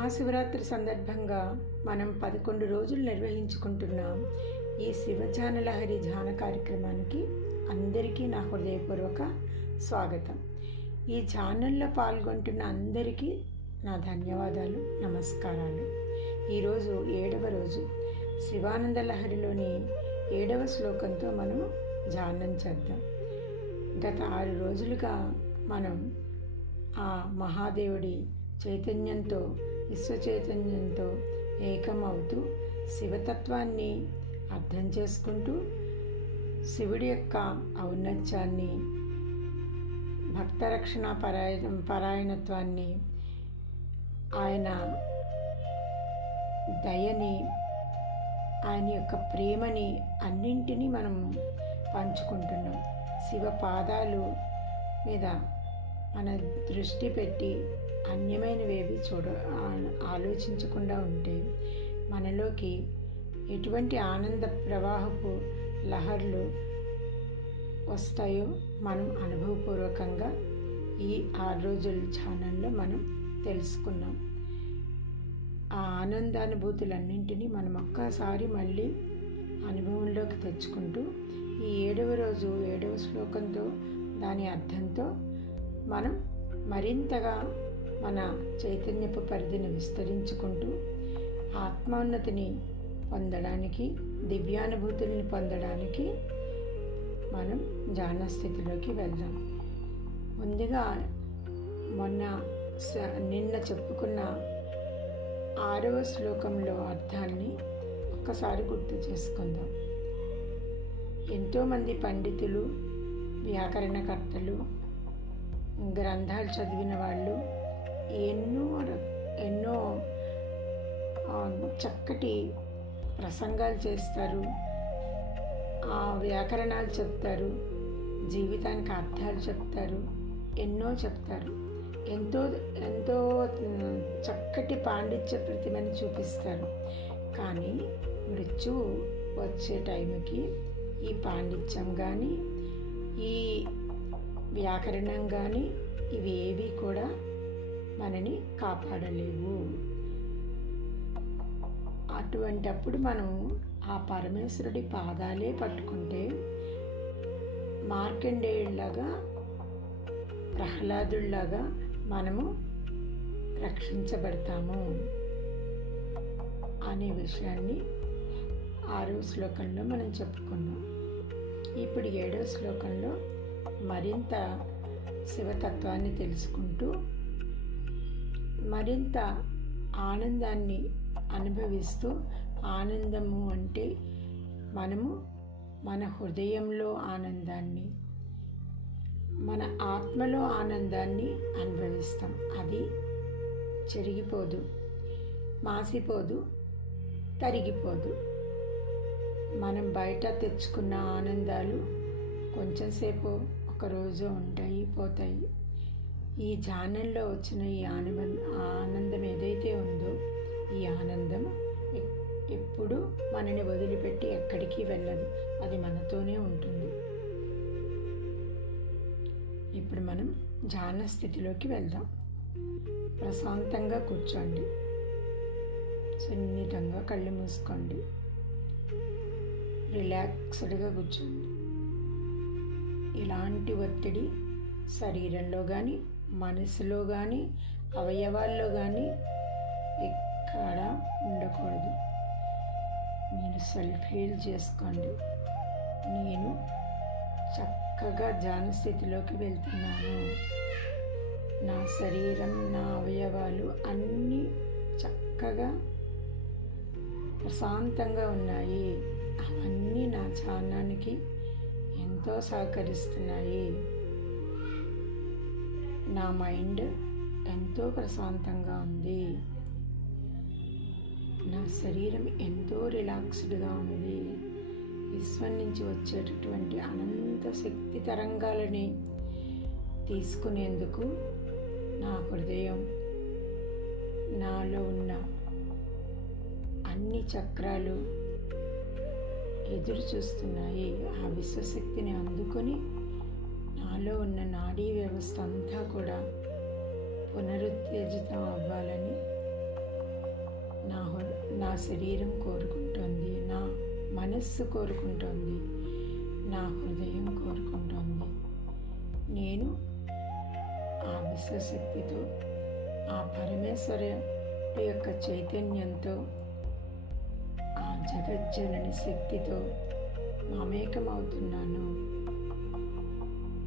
మహాశివరాత్రి సందర్భంగా మనం 11 రోజులు నిర్వహించుకుంటున్నాం ఈ శివజానలహరి ధ్యాన కార్యక్రమానికి అందరికీ నా హృదయపూర్వక స్వాగతం. ఈ ఛానల్లో పాల్గొంటున్న అందరికీ నా ధన్యవాదాలు, నమస్కారాలు. ఈరోజు 7వ రోజు శివానందలహరిలోని 7వ శ్లోకంతో మనం ధ్యానం చేద్దాం. గత 6 రోజులుగా మనం ఆ మహాదేవుడి చైతన్యంతో, విశ్వ చైతన్యంతో ఏకమవుతూ శివతత్వాన్ని అర్థం చేసుకుంటూ శివుడి యొక్క ఔన్నత్యాన్ని, భక్తరక్షణ పరాయణత్వాన్ని, ఆయన దయని, ఆయన యొక్క ప్రేమని అన్నింటినీ మనం పంచుకుంటున్నాం. శివ పాదాలు మీద మన దృష్టి పెట్టి అన్యమైనవేవి ఆలోచించకుండా ఉంటే మనలోకి ఎటువంటి ఆనంద ప్రవాహపు లహర్లు వస్తాయో మనం అనుభవపూర్వకంగా ఈ 6 రోజుల ఛానల్లో మనం తెలుసుకున్నాం. ఆ ఆనందానుభూతులన్నింటినీ మనం ఒక్కసారి మళ్ళీ అనుభవంలోకి తెచ్చుకుంటూ ఈ 7వ రోజు 7వ శ్లోకంతో, దాని అర్థంతో మనం మరింతగా మన చైతన్యపు పరిధిని విస్తరించుకుంటూ ఆత్మోన్నతిని పొందడానికి, దివ్యానుభూతుల్ని పొందడానికి మనం ధ్యాన స్థితిలోకి వెళ్దాం. ముందుగా నిన్న చెప్పుకున్న 6వ శ్లోకంలో అర్థాన్ని ఒక్కసారి గుర్తు చేసుకుందాం. ఎంతోమంది పండితులు, వ్యాకరణకర్తలు, గ్రంథాలు చదివిన వాళ్ళు ఎన్నో చక్కటి ప్రసంగాలు చేస్తారు, ఆ వ్యాకరణాలు చెప్తారు, జీవితానికి అర్థాలు చెప్తారు, ఎన్నో చెప్తారు, ఎంతో ఎంతో చక్కటి పాండిత్య ప్రతిమని చూపిస్తారు. కానీ మృత్యువు వచ్చే టైంకి ఈ పాండిత్యం కానీ, ఈ వ్యాకరణం కానీ, ఇవి ఏవి కూడా మనని కాపాడలేవు. అటువంటప్పుడు మనం ఆ పరమేశ్వరుడి పాదాలే పట్టుకుంటే మార్కండేయుడిలాగా, ప్రహ్లాదుడిలాగా మనము రక్షించబడతాము అనే విషయాన్ని 6వ శ్లోకంలో మనం చెప్పుకున్నాం. ఇప్పుడు 7వ శ్లోకంలో మరింత శివతత్వాన్ని తెలుసుకుంటూ మరింత ఆనందాన్ని అనుభవిస్తూ, ఆనందము అంటే మనము మన హృదయంలో ఆనందాన్ని, మన ఆత్మలో ఆనందాన్ని అనుభవిస్తాం. అది చెరిగిపోదు, మాసిపోదు, తరిగిపోదు. మనం బయట తెచ్చుకున్న ఆనందాలు కొంచెంసేపు, ఒకరోజు ఉంటాయి, పోతాయి. ఈ ధ్యానంలో వచ్చిన ఈ ఆనందం ఏదైతే ఉందో, ఈ ఆనందం ఎప్పుడు మనని వదిలిపెట్టి ఎక్కడికి వెళ్ళదు, అది మనతోనే ఉంటుంది. ఇప్పుడు మనం ధ్యాన స్థితిలోకి వెళ్దాం. ప్రశాంతంగా కూర్చోండి, సున్నితంగా కళ్ళు మూసుకోండి, రిలాక్స్డ్గా కూర్చోండి. ఎలాంటి ఒత్తిడి శరీరంలో కానీ, మనసులో కానీ, అవయవాల్లో కానీ ఎక్కడ ఉండకూడదు. మీరు సెల్ఫ్ హీల్ చేసుకోండి. నేను చక్కగా ధ్యాన స్థితిలోకి వెళ్తున్నాను, నా శరీరం, నా అవయవాలు అన్నీ చక్కగా ప్రశాంతంగా ఉన్నాయి, అవన్నీ నా ధ్యానానికి ఎంతో సహకరిస్తున్నాయి, నా మైండ్ ఎంతో ప్రశాంతంగా ఉంది, నా శరీరం ఎంతో రిలాక్స్డ్గా ఉంది. విశ్వం నుంచి వచ్చేటటువంటి అనంత శక్తి తరంగాలని తీసుకునేందుకు నా హృదయం, నాలో ఉన్న అన్ని చక్రాలు ఎదురు చూస్తున్నాయి. ఆ విశ్వశక్తిని అందుకొని నాలో ఉన్న నాడీ వ్యవస్థ అంతా కూడా పునరుత్తేజితం అవ్వాలని నా శరీరం కోరుకుంటోంది, నా మనస్సు కోరుకుంటోంది, నా హృదయం కోరుకుంటోంది. నేను ఆ విశ్వశక్తితో, ఆ పరమేశ్వరుడి యొక్క చైతన్యంతో, ఆ జగజ్జనని శక్తితో మమేకమవుతున్నాను.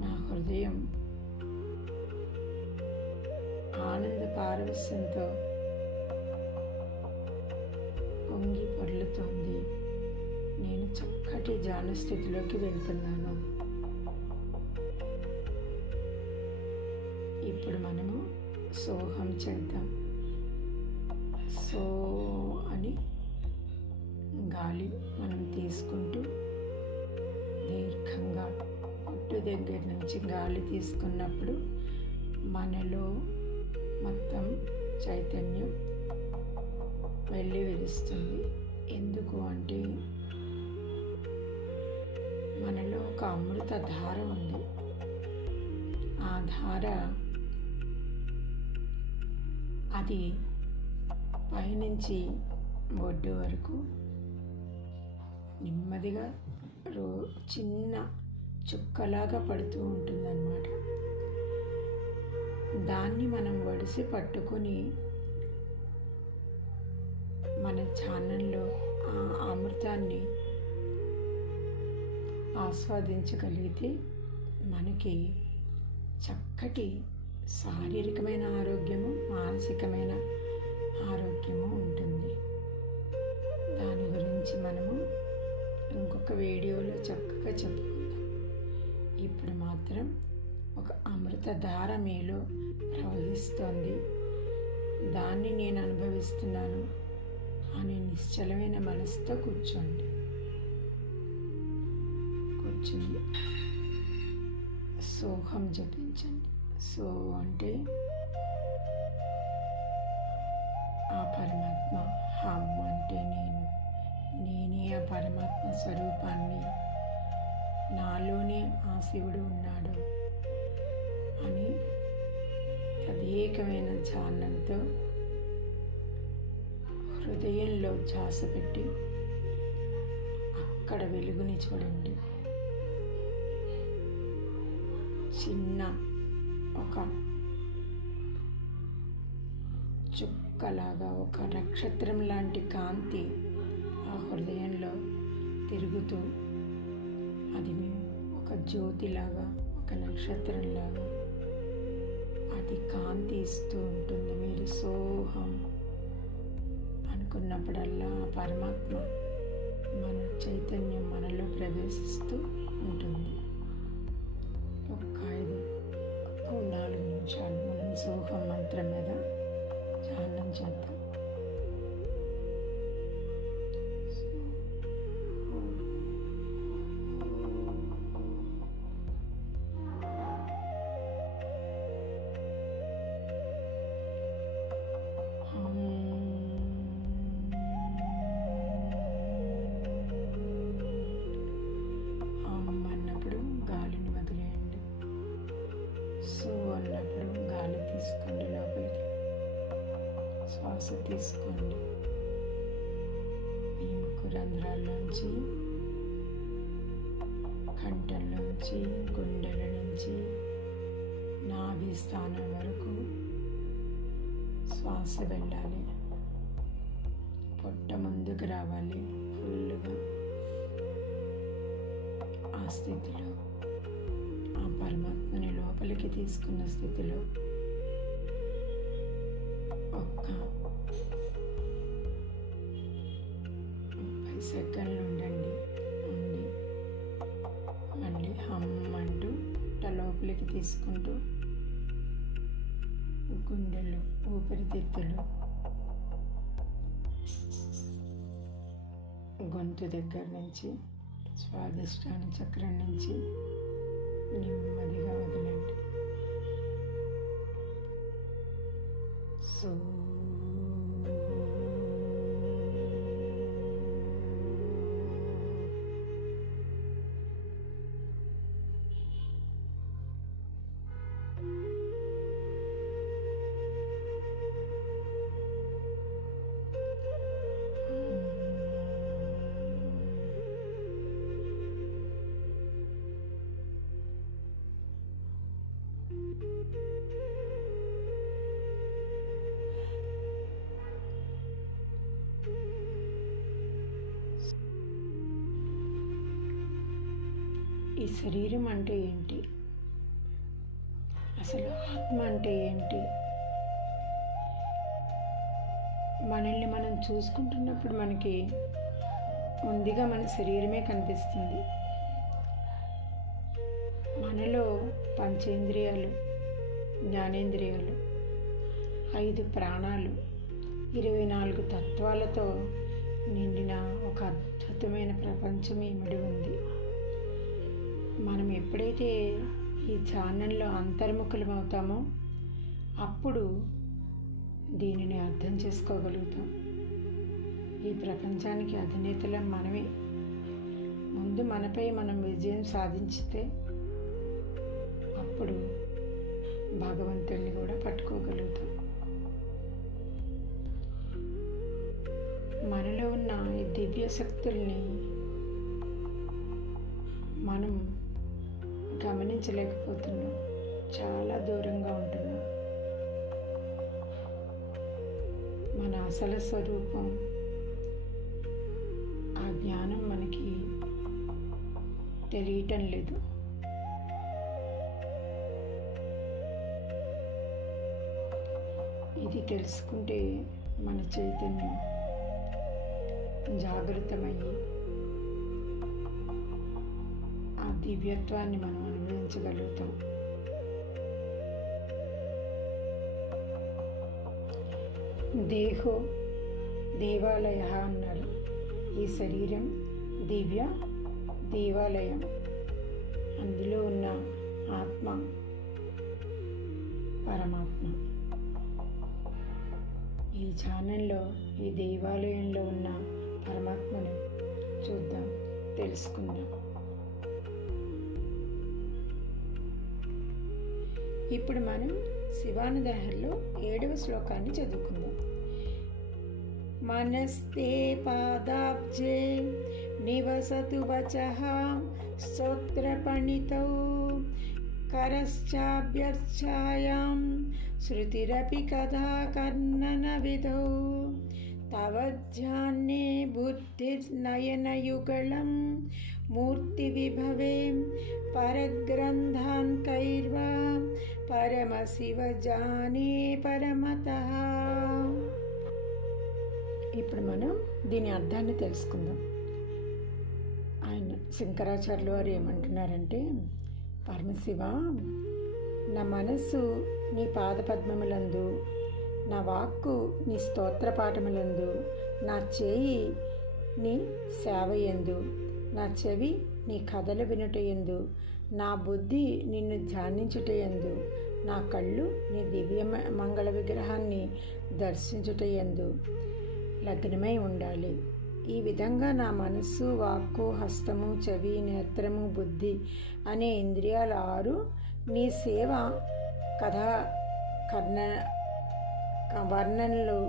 నా హృదయం ఆనంద పారవస్యంతో పొంగి పొర్లుతోంది. నేను చక్కటి ధ్యాన స్థితిలోకి వెళ్తున్నాను. ఇప్పుడు మనము సోహం చేద్దాం. సో అని గాలి మనం తీసుకుంటూ దీర్ఘంగా పొట్టు దగ్గర నుంచి గాలి తీసుకున్నప్పుడు మనలో మొత్తం చైతన్యం వెళ్ళి విరుస్తుంది. ఎందుకు అంటే మనలో ఒక అమృత ధార ఉంది. ఆ ధార అది పైనుంచి ఒడ్డు వరకు నెమ్మదిగా చిన్న చుక్కలాగా పడుతూ ఉంటుందన్నమాట. దాన్ని మనం ఒడిసి పట్టుకొని మన ఛానల్లో ఆ అమృతాన్ని ఆస్వాదించగలిగితే మనకి చక్కటి శారీరకమైన ఆరోగ్యము, మానసికమైన ఆరోగ్యము ఉంటుంది. దాని గురించి మనము ఇంకొక వీడియోలో చక్కగా చెప్పుకుందాం. ఇప్పుడు మాత్రం ఒక అమృత ధార మీలో ప్రవహిస్తోంది, దాన్ని నేను అనుభవిస్తున్నాను అనే నిశ్చలమైన మనసుతో కూర్చోండి. కూర్చుని సోహం జపించండి. సో అంటే ఆ పరమాత్మ, హం అంటే నేనే ఆ పరమాత్మ స్వరూపాన్ని, నాలోనే ఆ శివుడు ఉన్నాడు అని తదేకమైన ధ్యానంతో హృదయంలో ధ్యాస పెట్టి అక్కడ వెలుగుని చూడండి. చిన్న ఒక చుక్కలాగా, ఒక నక్షత్రం లాంటి కాంతి ఆ హృదయంలో తిరుగుతూ, అది ఒక జ్యోతిలాగా, ఒక నక్షత్రంలాగా అది కాంతి ఇస్తూ ఉంటుంది. మీరు సోహం అనుకున్నప్పుడల్లా ఆ పరమాత్మ మన చైతన్యం మనలో ప్రవేశిస్తూ ఉంటుంది. ఒక 4 నిమిషాలు మనం సోహం మంత్రం మీద ధ్యానం చేద్దాం. అన్నప్పుడు గాలిని వదిలేయండి. సో అన్నప్పుడు గాలి తీసుకోండి, లోపలికి శ్వాస తీసుకోండి. ఈ ముక్కు రంధ్రాల్లోంచి, కంఠంలోంచి, గుండెల నుంచి నాభి స్థానం వరకు శ్వాస వెళ్ళాలి. పొట్ట ముందుకు రావాలి ఫుల్గా. ఆ స్థితిలో, ఆ పరమాత్మని లోపలికి తీసుకున్న స్థితిలో ఒక్క 30 సెకండ్లు ఉండి మళ్ళీ హమ్ అంటూ లోపలికి తీసుకుంటూ గుండెలు, ఊపిరితిత్తులు, గొంతు దగ్గర నుంచి స్వాదిష్టాన చక్రం నుంచి నెమ్మదిగా వదలండి. సో శరీరం అంటే ఏంటి, అసలు ఆత్మ అంటే ఏంటి, మనల్ని మనం చూసుకుంటున్నప్పుడు మనకి ముందుగా మన శరీరమే కనిపిస్తుంది. మనలో పంచేంద్రియాలు, జ్ఞానేంద్రియాలు, 5 ప్రాణాలు, 24 తత్వాలతో నిండిన ఒక అద్భుతమైన ప్రపంచం ఇమిడి ఉంది. మనం ఎప్పుడైతే ఈ ధ్యానంలో అంతర్ముఖులమవుతామో అప్పుడు దీనిని అర్థం చేసుకోగలుగుతాం. ఈ ప్రపంచానికి అధినేతలం మనమే. ముందు మనపై మనం విజయం సాధించితే అప్పుడు భగవంతుడిని కూడా పట్టుకోగలుగుతాం. మనలో ఉన్న ఈ దివ్య శక్తుల్ని మనం గమనించలేకపోతున్నాం, చాలా దూరంగా ఉంటున్నాం. మన అసలు స్వరూపం, ఆ జ్ఞానం మనకి తెలియటం లేదు. ఇది తెలుసుకుంటే మన చైతన్యం జాగృతమయ్యి ఆ దివ్యత్వాన్ని మనం అనుభవించగలుగుతాం. దేహో దేవాలయ అన్నారు. ఈ శరీరం దివ్య దేవాలయం. అందులో ఉన్న ఆత్మ పరమాత్మ. ఈ ధ్యానంలో ఈ దేవాలయంలో ఉన్న పరమాత్మను చూద్దాం, తెలుసుకుందాం. ఇప్పుడు మనం శివానుగ్రహంలో 7వ శ్లోకాన్ని చదువుకుందాం. మనస్తే పాదాబ్జే నివసతు వచః స్తోత్రపణితౌ కరశ్చాభ్యర్చాయాం శృతిరపి కథా కర్ణనవిధౌ తవ ధ్యానే బుద్ధిర్నయనయుగళం మూర్తివిభవే పరగ్రంథాన్కైర్వా పరమశివ జానే పరమతః. ఇప్పుడు మనం దీని అర్థాన్ని తెలుసుకుందాం. ఆయన శంకరాచార్యుల వారు ఏమంటున్నారంటే, పరమశివ, నా మనస్సు నీ పాదపద్మములందు, నా వాక్కు నీ స్తోత్రపాఠములందు, నా చేయి నీ సేవయందు, నా చెవి నీ కథలు వినుటయందు, నా బుద్ధి నిన్ను ధ్యానించుటయందు, నా కళ్ళు నీ దివ్య మంగళ విగ్రహాన్ని దర్శించుటయందు లగ్నమై ఉండాలి. ఈ విధంగా నా మనస్సు, వాక్కు, హస్తము, చెవి, నేత్రము, బుద్ధి అనే ఇంద్రియాలు 6 నీ సేవ, కథా వర్ణనలు,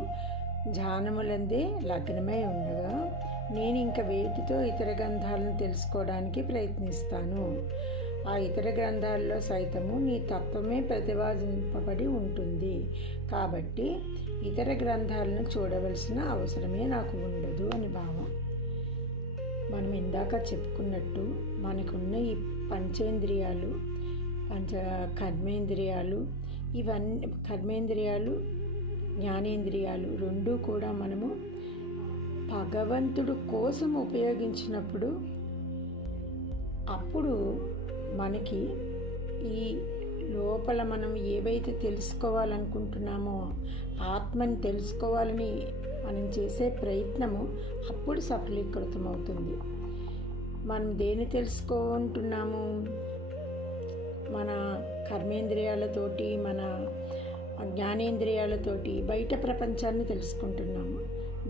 ధ్యానములందే లగ్నమై ఉండగా నేను ఇంక వేటితో ఇతర గ్రంథాలను తెలుసుకోవడానికి ప్రయత్నిస్తాను. ఆ ఇతర గ్రంథాల్లో సైతము నీ తత్వమే ప్రతిపాదింపబడి ఉంటుంది. కాబట్టి ఇతర గ్రంథాలను చూడవలసిన అవసరమే నాకు ఉండదు అని భావం. మనం ఇందాక చెప్పుకున్నట్టు మనకున్న ఈ పంచేంద్రియాలు, కర్మేంద్రియాలు, ఇవన్నీ కర్మేంద్రియాలు, జ్ఞానేంద్రియాలు 2 కూడా మనము భగవంతుడు కోసం ఉపయోగించినప్పుడు అప్పుడు మనకి ఈ లోపల మనం ఏవైతే తెలుసుకోవాలనుకుంటున్నామో ఆత్మని తెలుసుకోవాలని మనం చేసే ప్రయత్నము అప్పుడు సఫలీకృతమవుతుంది. మనం దేన్ని తెలుసుకుంటున్నాము? మన కర్మేంద్రియాలతోటి, మన జ్ఞానేంద్రియాలతోటి బయట ప్రపంచాన్ని తెలుసుకుంటున్నాము.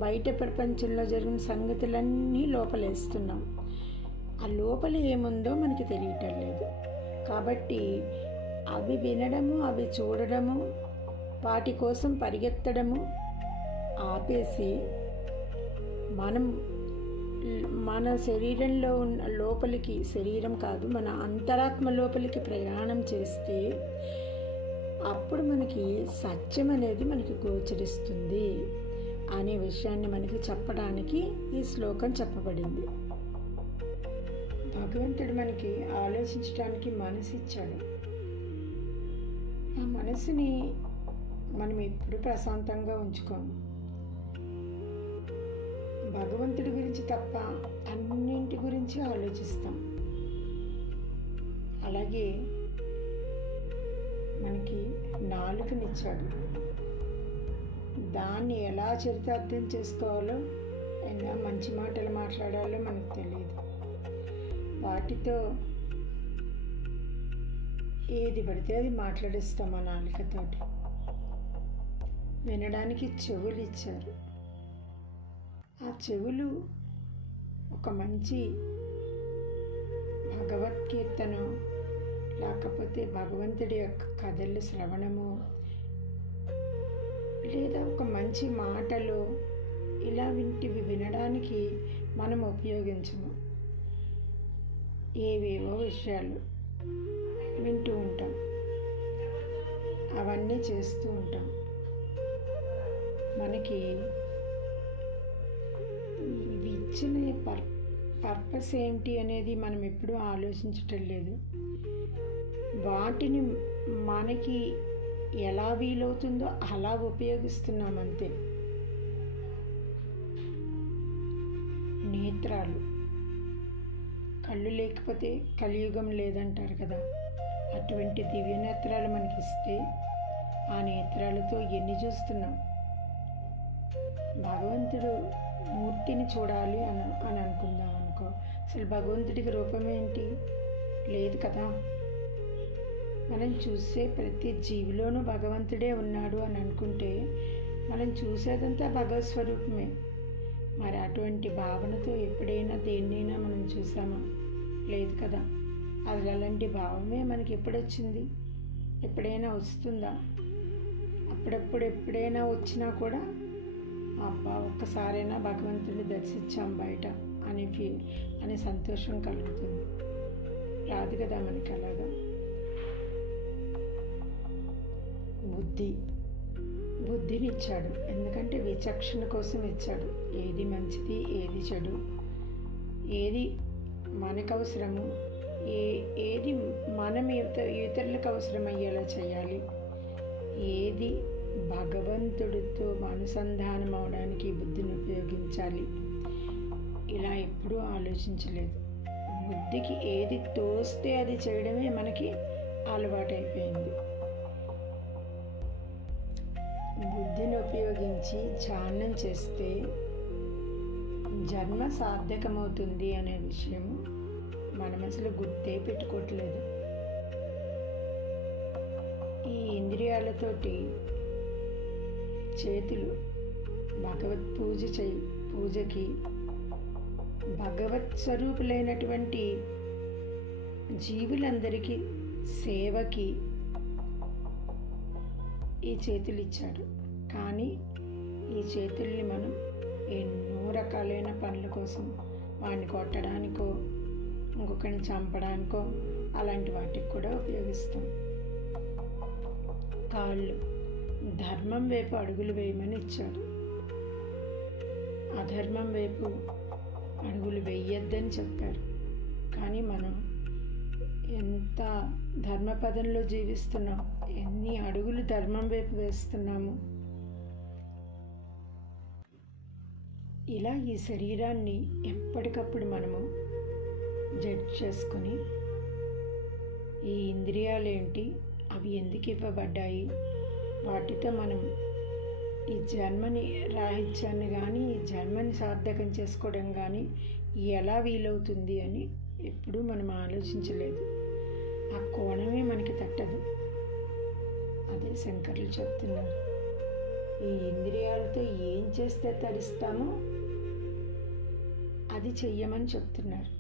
బయట ప్రపంచంలో జరిగిన సంగతులన్నీ లోపలేస్తున్నాం. ఆ లోపల ఏముందో మనకి తెలియటం లేదు. కాబట్టి అవి వినడము, అవి చూడడము, వాటి కోసం పరిగెత్తడము ఆపేసి మనం మన శరీరంలో ఉన్న లోపలికి, శరీరం కాదు మన అంతరాత్మ లోపలికి ప్రయాణం చేస్తే అప్పుడు మనకి సత్యం అనేది మనకి గోచరిస్తుంది అనే విషయాన్ని మనకి చెప్పడానికి ఈ శ్లోకం చెప్పబడింది. భగవంతుడు మనకి ఆలోచించడానికి మనసు ఇచ్చాడు. ఆ మనసుని మనం ఎప్పుడు ప్రశాంతంగా ఉంచుకోము. భగవంతుడి గురించి తప్ప అన్నింటి గురించి ఆలోచిస్తాం. అలాగే మనకి నాలుకనిచ్చాడు. దాన్ని ఎలా చరితార్థం చేసుకోవాలో, ఎలా మంచి మాటలు మాట్లాడాలో మనకు తెలియదు. వాటితో ఏది పడితే అది మాట్లాడిస్తాం ఆ నాలుకతోటి. వినడానికి చెవులు ఇచ్చారు. ఆ చెవులు ఒక మంచి భగవద్కీర్తన, లేకపోతే భగవంతుడి యొక్క కథలు శ్రవణము, లేదా ఒక మంచి మాటలు, ఇలా వినడానికి మనం ఉపయోగించము. ఏవేవో విషయాలు వింటూ ఉంటాం, అవన్నీ చేస్తూ ఉంటాం. మనకి ఇవి ఇచ్చిన పర్పస్ ఏంటి అనేది మనం ఎప్పుడూ ఆలోచించటం లేదు. వాటిని మనకి ఎలా వీలవుతుందో అలా ఉపయోగిస్తున్నాం అంతే. నేత్రాలు, కళ్ళు లేకపోతే కలియుగం లేదంటారు కదా, అటువంటి దివ్య నేత్రాలు మనకిస్తే ఆ నేత్రాలతో ఎన్ని చూస్తున్నాం. భగవంతుడు మూర్తిని చూడాలి అని అనుకుందాం అనుకో, అసలు భగవంతుడికి రూపం ఏంటి? లేదు కదా. మనం చూసే ప్రతి జీవిలోనూ భగవంతుడే ఉన్నాడు అని అనుకుంటే మనం చూసేదంతా భగవత్ స్వరూపమే. మరి అటువంటి భావనతో ఎప్పుడైనా దేన్నైనా మనం చూసామా? లేదు కదా. అది అలాంటి భావమే మనకి ఎప్పుడొచ్చింది? ఎప్పుడైనా వస్తుందా? అప్పుడప్పుడు ఎప్పుడైనా వచ్చినా కూడా అబ్బా ఒక్కసారైనా భగవంతుడిని దర్శించాం బయట అనే సంతోషం కలుగుతుంది. రాదు కదా మనకి అలాగా. బుద్ధిని ఇచ్చాడు. ఎందుకంటే విచక్షణ కోసం ఇచ్చాడు. ఏది మంచిది, ఏది చెడు, ఏది మనకు అవసరము, ఏది మనం ఇతరులకు అవసరమయ్యేలా చేయాలి, ఏది భగవంతుడితో అనుసంధానం అవడానికి బుద్ధిని ఉపయోగించాలి, ఇలా ఎప్పుడూ ఆలోచించలేదు. బుద్ధికి ఏది తోస్తే అది చేయడమే మనకి అలవాటైపోయింది. బుద్ధిని ఉపయోగించి ధ్యానం చేస్తే జన్మ సార్థకమవుతుంది అనే విషయం మనం అసలు గుర్తే పెట్టుకోవట్లేదు. ఈ ఇంద్రియాలతోటి చేతులు భగవత్ పూజకి భగవత్ స్వరూపులైనటువంటి జీవులందరికీ సేవకి ఈ చేతులు ఇచ్చాడు. కానీ ఈ చేతుల్ని మనం ఎన్నో రకాలైన పనుల కోసం, వాడిని కొట్టడానికో, ఇంకొకరిని చంపడానికో, అలాంటి వాటికి కూడా ఉపయోగిస్తాం. కాళ్ళు ధర్మం వైపు అడుగులు వేయమని ఇచ్చాడు. అధర్మం వైపు అడుగులు వేయొద్దని చెప్పారు. కానీ మనం ఎంత ధర్మపదంలో జీవిస్తున్నాం, ఎన్ని అడుగులు ధర్మం వైపు వేస్తున్నాము. ఇలా ఈ శరీరాన్ని ఎప్పటికప్పుడు మనము జడ్జ్ చేసుకొని, ఈ ఇంద్రియాలేంటి, అవి ఎందుకు ఇవ్వబడ్డాయి, వాటితో మనం ఈ జన్మని రాహిత్యాన్ని కానీ, ఈ జన్మని సార్థకం చేసుకోవడం కానీ ఎలా వీలవుతుంది అని ఎప్పుడూ మనం ఆలోచించలేదు. ఆ కోణమే మనకి తట్టదు. అదే శంకర్లు చెప్తున్నారు, ఈ ఇంద్రియాలతో ఏం చేస్తే తరిస్తామో అది చెయ్యమని చెప్తున్నారు.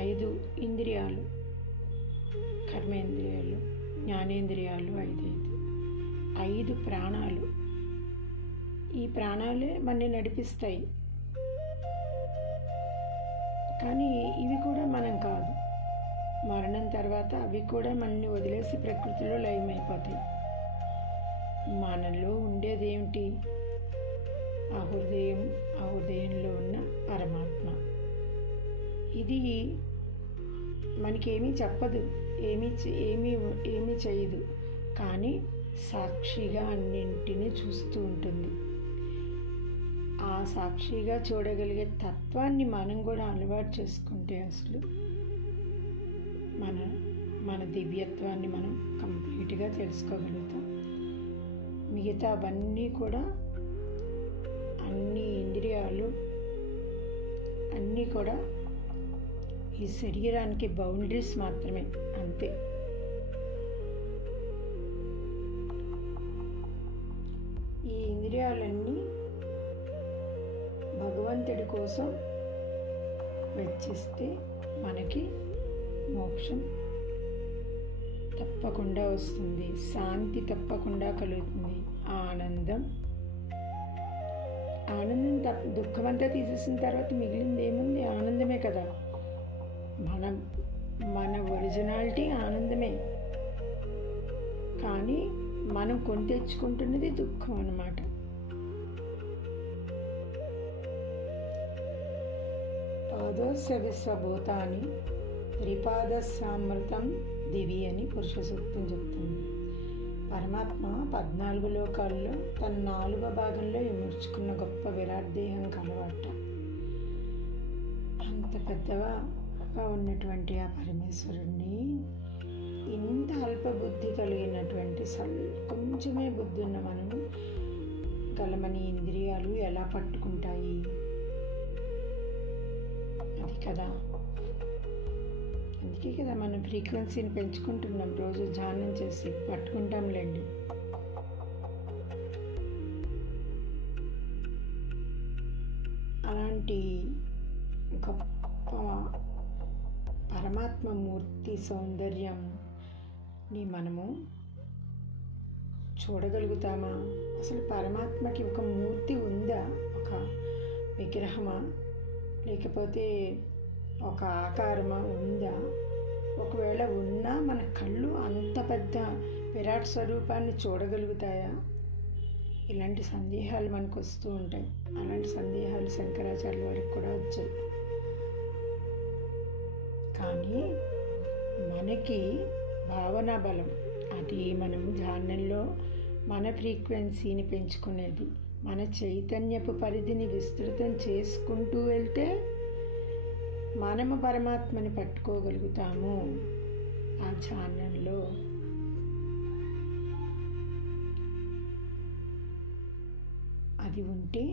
ఐదు ఇంద్రియాలు, కర్మేంద్రియాలు, జ్ఞానేంద్రియాలు, ఐదు ప్రాణాలు. ఈ ప్రాణాలే మనని నడిపిస్తాయి. కానీ ఇవి కూడా మనం కాదు. మరణం తర్వాత అవి కూడా మనని వదిలేసి ప్రకృతిలో లయమైపోతాయి. మనలో ఉండేదేమిటి? ఆ హృదయంలో ఉన్న పరమాత్మ. ఇది మనకేమీ చెప్పదు, ఏమీ చేయదు, కానీ సాక్షిగా అన్నింటినీ చూస్తూ ఉంటుంది. ఆ సాక్షిగా చూడగలిగే తత్వాన్ని మనం కూడా అలవాటు చేసుకుంటే అసలు మన దివ్యత్వాన్ని మనం కంప్లీట్గా తెలుసుకోగలుగుతాం. మిగతా అవన్నీ కూడా అన్ని ఇంద్రియాలు అన్నీ కూడా ఈ శరీరానికి బౌండరీస్ మాత్రమే, అంతే. ఈ ఇంద్రియాలన్నీ భగవంతుడి కోసం వెచ్చిస్తే మనకి మోక్షం తప్పకుండా వస్తుంది, శాంతి తప్పకుండా కలుగుతుంది, ఆనందం దుఃఖమంతా తీసేసిన తర్వాత మిగిలింది ఏముంది? ఆనందమే కదా. మన ఒరిజినాలిటీ ఆనందమే, కానీ మనం కొని తెచ్చుకుంటున్నది దుఃఖం అన్నమాట. పాదోస్య విశ్వభూతాని త్రిపాదస్యామృతం దివి అని పురుష సూక్తం చెప్తుంది. పరమాత్మ 14 లోకాల్లో తన 4వ భాగంలో ఇముడ్చుకున్న గొప్ప విరాట్ దేహం కలవాట. అంత పెద్దగా ఉన్నటువంటి ఆ పరమేశ్వరుణ్ణి ఇంత అల్పబుద్ధి కలిగినటువంటి కొంచెమే బుద్ధి ఉన్న మనము గలమని ఇంద్రియాలు ఎలా పట్టుకుంటాయి? అది కదా. అందుకే కదా మనం ఫ్రీక్వెన్సీని పెంచుకుంటున్నాం, రోజు ధ్యానం చేసి పట్టుకుంటాంలేండి. అలాంటి గొప్ప పరమాత్మ మూర్తి సౌందర్యంని మనము చూడగలుగుతామా? అసలు పరమాత్మకి ఒక మూర్తి ఉందా? ఒక విగ్రహమా, లేకపోతే ఒక ఆకారమా ఉందా? ఒకవేళ ఉన్నా మన కళ్ళు అంత పెద్ద విరాట్ స్వరూపాన్ని చూడగలుగుతాయా? ఇలాంటి సందేహాలు మనకు వస్తూ ఉంటాయి. అలాంటి సందేహాలు శంకరాచార్య వారికి కూడా వచ్చాయి. కానీ మనకి భావనా బలం, అది మనం ధ్యానంలో మన ఫ్రీక్వెన్సీని పెంచుకునేది, మన చైతన్యపు పరిధిని విస్తృతం చేసుకుంటూ వెళ్తే మనము పరమాత్మని పట్టుకోగలుగుతాము. ఆ ధ్యానంలో అది ఉంటే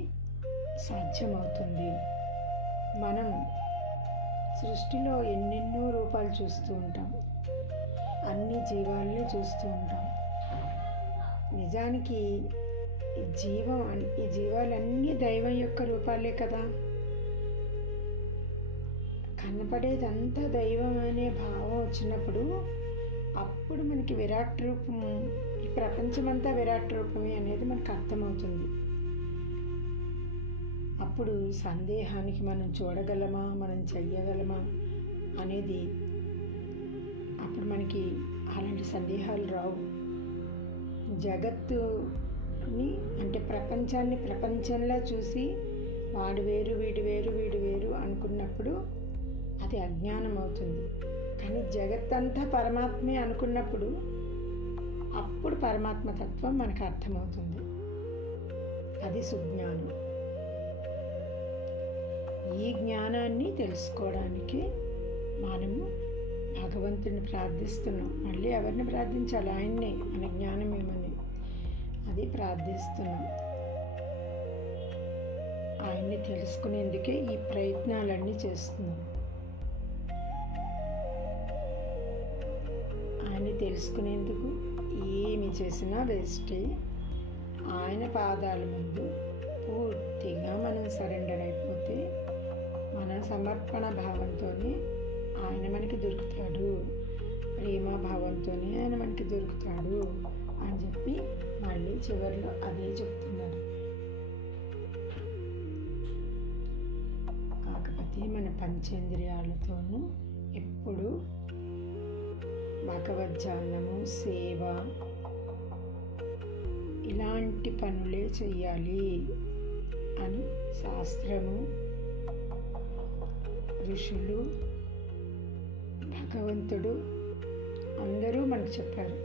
సాధ్యమవుతుంది. మనం సృష్టిలో ఎన్నెన్నో రూపాలు చూస్తూ ఉంటాం, అన్ని జీవాలని చూస్తూ ఉంటాం. నిజానికి ఈ జీవాలన్నీ దైవం యొక్క రూపాలే కదా. కనపడేదంతా దైవం అనే భావం వచ్చినప్పుడు అప్పుడు మనకి విరాట్ రూపం, ఈ ప్రపంచమంతా విరాట్ రూపమే అనేది మనకు అర్థమవుతుంది. అప్పుడు సందేహానికి మనం చూడగలమా, మనం చెయ్యగలమా అనేది అప్పుడు మనకి అలాంటి సందేహాలు రావు. జగత్తుని అంటే ప్రపంచాన్ని ప్రపంచంలా చూసి వాడు వేరు వీడు వేరు వీడు వేరు అనుకున్నప్పుడు అది అజ్ఞానం అవుతుంది. కానీ జగత్తంతా పరమాత్మే అనుకున్నప్పుడు అప్పుడు పరమాత్మ తత్వం మనకు అర్థమవుతుంది. అది సుజ్ఞానం. ఈ జ్ఞానాన్ని తెలుసుకోవడానికి మనము భగవంతుని ప్రార్థిస్తున్నాం. మళ్ళీ ఎవరిని ప్రార్థించాలి? ఆయన్నే. మన జ్ఞానం ఏమని అది ప్రార్థిస్తున్నాం. ఆయన్ని తెలుసుకునేందుకే ఈ ప్రయత్నాలన్నీ చేస్తున్నాం. ఆయన్ని తెలుసుకునేందుకు ఏమి చేసినా వేస్టే. ఆయన పాదాల ముందు పూర్తిగా మనం సరెండర్ అయిపోతే మన సమర్పణ భావంతోనే ఆయన మనకి దొరుకుతాడు, ప్రేమ భావంతోనే ఆయన మనకి దొరుకుతాడు అని చెప్పి మళ్ళీ చివరిలో అదే చెప్తున్నారు. కాకపోతే మన పంచేంద్రియాలతోనూ ఎప్పుడు భగవద్ధ్యానము, సేవ ఇలాంటి పనులే చెయ్యాలి. అని శాస్త్రము, ఋషులు, భగవంతుడు అందరూ మనకు చెప్పారు.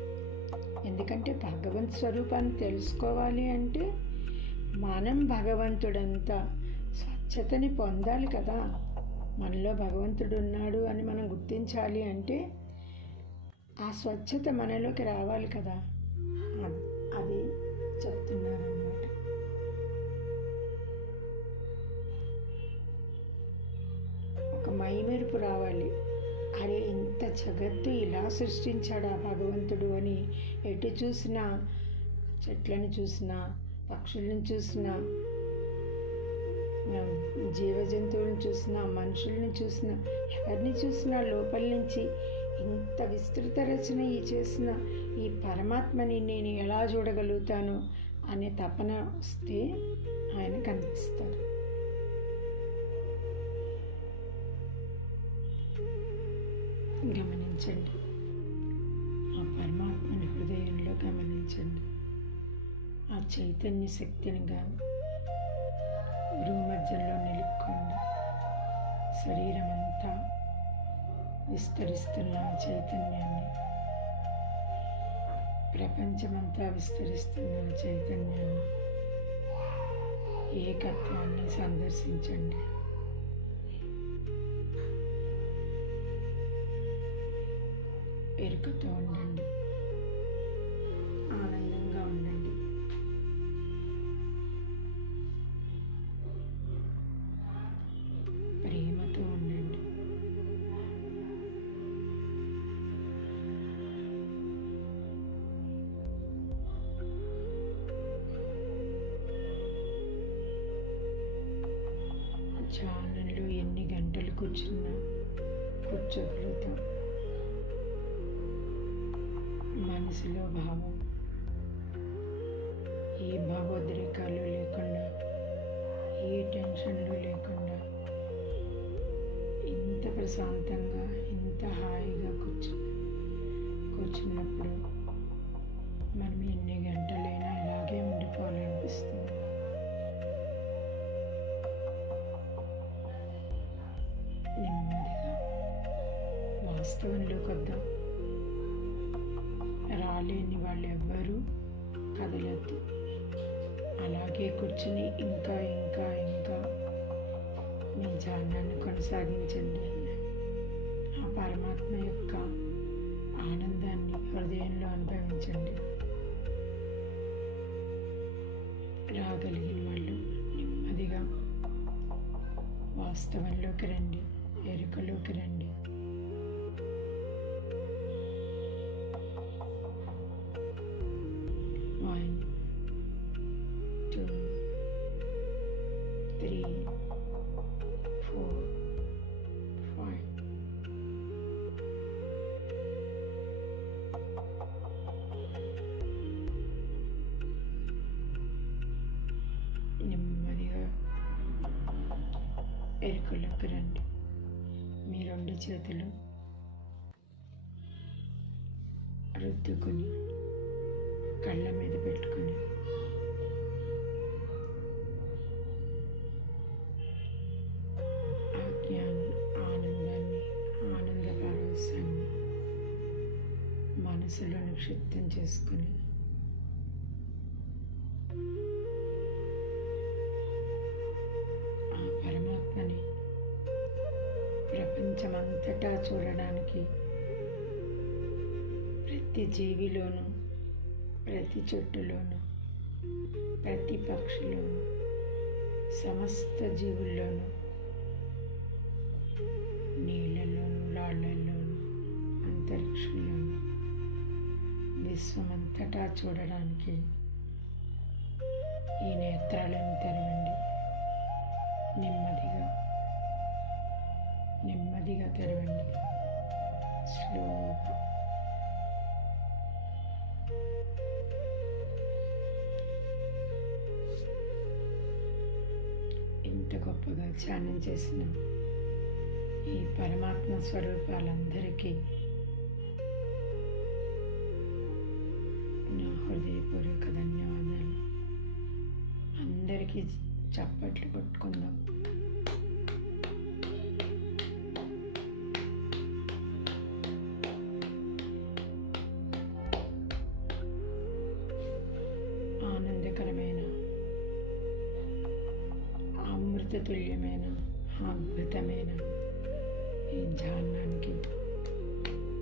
ఎందుకంటే భగవంత్ స్వరూపాన్ని తెలుసుకోవాలి అంటే మనం భగవంతుడంతా స్వచ్ఛతని పొందాలి కదా. మనలో భగవంతుడు ఉన్నాడు అని మనం గుర్తించాలి అంటే ఆ స్వచ్ఛత మనలోకి రావాలి కదా. అది చెప్తున్నారన్నమాట. ఒక మైమెరుపు రావాలి. అరే, ఇంత జగత్తు ఇలా సృష్టించాడు ఆ భగవంతుడు అని ఎటు చూసినా, చెట్లను చూసినా, పక్షులను చూసినా, జీవజంతువులను చూసినా, మనుషులను చూసినా, ఎవరిని చూసినా లోపల నుంచి ఇంత విస్తృత రచన చేసిన ఈ పరమాత్మని నేను ఎలా చూడగలుగుతాను అనే తపన వస్తే ఆయన కనిపిస్తారు. గమనించండి, ఆ పరమాత్మని హృదయంలో గమనించండి. ఆ చైతన్య శక్తినిగా భూమధ్యంలో నిలుపుకోండి. శరీరం అంతా విస్తరిస్తున్న చైతన్యాన్ని, ప్రపంచమంతా విస్తరిస్తున్న చైతన్యాన్ని, ఏకత్వాన్ని సందర్శించండి. ఎరుకతో ఉండండి, ఆనందంగా ఉండండి. ప్రేమతో ఉండండి. ధ్యానంలో ఎన్ని గంటలు కూర్చోగలుగుతాం. మనసులో భావం, ఏ భావోద్రేకాలు లేకుండా, ఏ టెన్షన్లు లేకుండా, ఇంత ప్రశాంతంగా, ఇంత హాయిగా కూర్చున్నప్పుడు మనం ఎన్ని గంటలైనా ఇలాగే ఉండిపోవాలనిపిస్తుంది. నెమ్మదిగా వాస్తవంలోకి వద్దాం. రాలేని వాళ్ళు ఎవ్వరూ కదలద్దు. అలాగే కూర్చుని ఇంకా ఇంకా ఇంకా మీ ధ్యానాన్ని కొనసాగించండి. ఆ పరమాత్మ యొక్క ఆనందాన్ని హృదయంలో అనుభవించండి. రాగలిగిన వాళ్ళు నెమ్మదిగా వాస్తవంలోకి రండి, ఎరుకలోకి రండి. నెమ్మదిగా ఎరుకలోకి రండి. మీ రెండు చేతులు రుద్దుకొని కళ్ళ మీద పెట్టుకొని ఆనందాన్ని, ఆనంద పారవస్యాన్ని మనసులో నిక్షిప్తం చేసుకొని ఆ పరమాత్మని ప్రపంచమంతటా చూడడానికి ప్రతి జీవిలోనూ, ప్రతి చెట్టులోనూ, ప్రతి పక్షిలోనూ, సమస్త జీవుల్లోనూ, నీళ్ళలోనూ, రాళ్ళల్లోనూ, అంతరిక్షంలోనూ, విశ్వమంతటా చూడడానికి ఈ నేత్రాలను తెరవండి. నెమ్మదిగా నెమ్మదిగా తెరవండి. స్లోగా ఇంత గొప్పగా ధ్యానం చేసిన ఈ పరమాత్మ స్వరూపాలందరికీ నా హృదయపూర్వక ధన్యవాదాలు. అందరికీ చప్పట్లు కొట్టుకుందాం. ఆనందకరమైన, అమృతతుల్యమైన, అద్భుతమైన ఈ ధ్యానానికి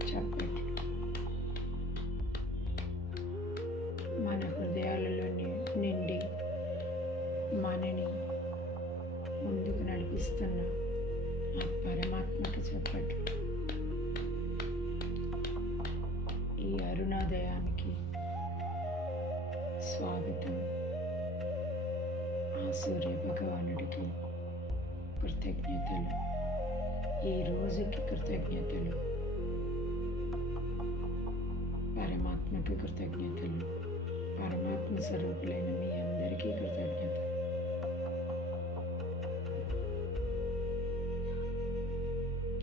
చప్పట్లు మన హృదయాలలో నిండి మనని ముందుకు నడిపిస్తున్న ఆ పరమాత్మకి చప్పట్లు. ఈ అరుణోదయానికి స్వాగతం. ఆ సూర్య భగవానుడికి కృతజ్ఞతలు, ఈ రోజుకి కృతజ్ఞతలు, పరమాత్మకి కృతజ్ఞతలు, పరమాత్మ స్వరూపులైన మీ అందరికీ కృతజ్ఞత.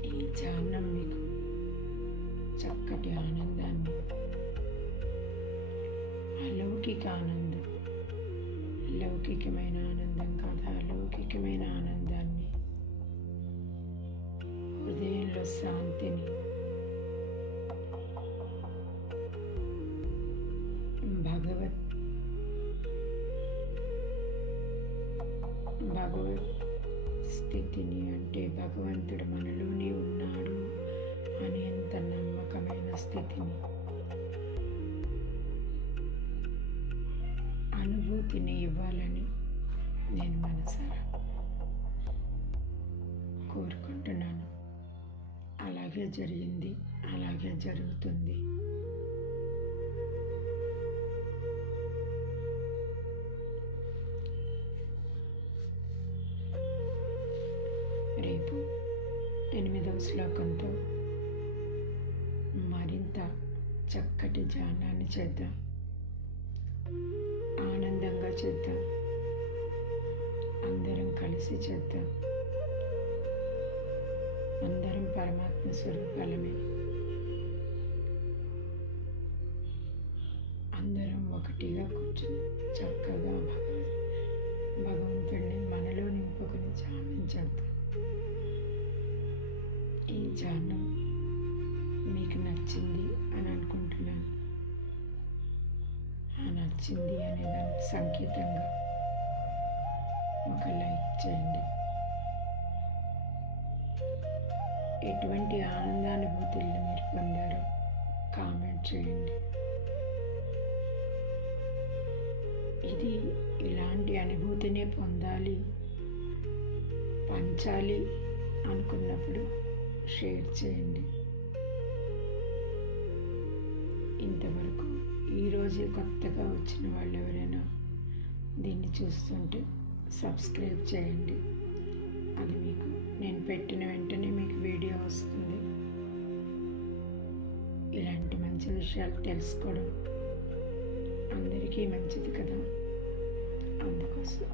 ఈ ధ్యానం మీకు చక్కటి ఆనందాన్ని, అలౌకిక ఆనందం, లౌకికమైన ఆనందం కాదు, అలౌకికమైన ఆనందాన్ని, హృదయంలో శాంతిని, భగవత్ స్థితిని, అంటే భగవంతుడు మనలోనే ఉన్నాడు అనేంత నమ్మకమైన స్థితిని, అనుభూతిని ఇవ్వాలని నేను మనసారా కోరుకుంటున్నాను. అలాగే జరిగింది, అలాగే జరుగుతుంది. రేపు 8వ శ్లోకంతో మరింత చక్కటి ధ్యానాన్ని చేద్దాం. ఆనందంగా చేద్దాం, అందరం కలిసి చేద్దాం. అందరం పరమాత్మ స్వరూపాలమే. అందరం ఒకటిగా కూర్చుని చక్కగా భగవంతుడిని మనలో నింపుకొని ధ్యానం చేద్దాం. ఈ ధ్యానం మీకు నచ్చింది అని అనుకుంటున్నాను. ఆ నచ్చింది అనే దానికి సంకేతంగా ఒక లైక్ చేయండి. ఎటువంటి ఆనందానుభూతుల్ని మీరు పొందారో కామెంట్ చేయండి. ఇది ఇలాంటి అనుభూతినే పొందాలి, పంచాలి అనుకున్నప్పుడు షేర్ చేయండి. ఇంతవరకు ఈరోజే కొత్తగా వచ్చిన వాళ్ళు ఎవరైనా దీన్ని చూస్తుంటే సబ్స్క్రైబ్ చేయండి. అది మీకు నేను పెట్టిన వెంటనే మీకు వీడియో వస్తుంది. ఇలాంటి మంచి విషయాలు తెలుసుకోవడం అందరికీ మంచిది కదా. అందుకోసం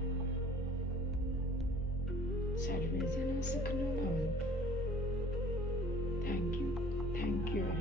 సర్వే జన సుఖినో భవంతు. Thank you very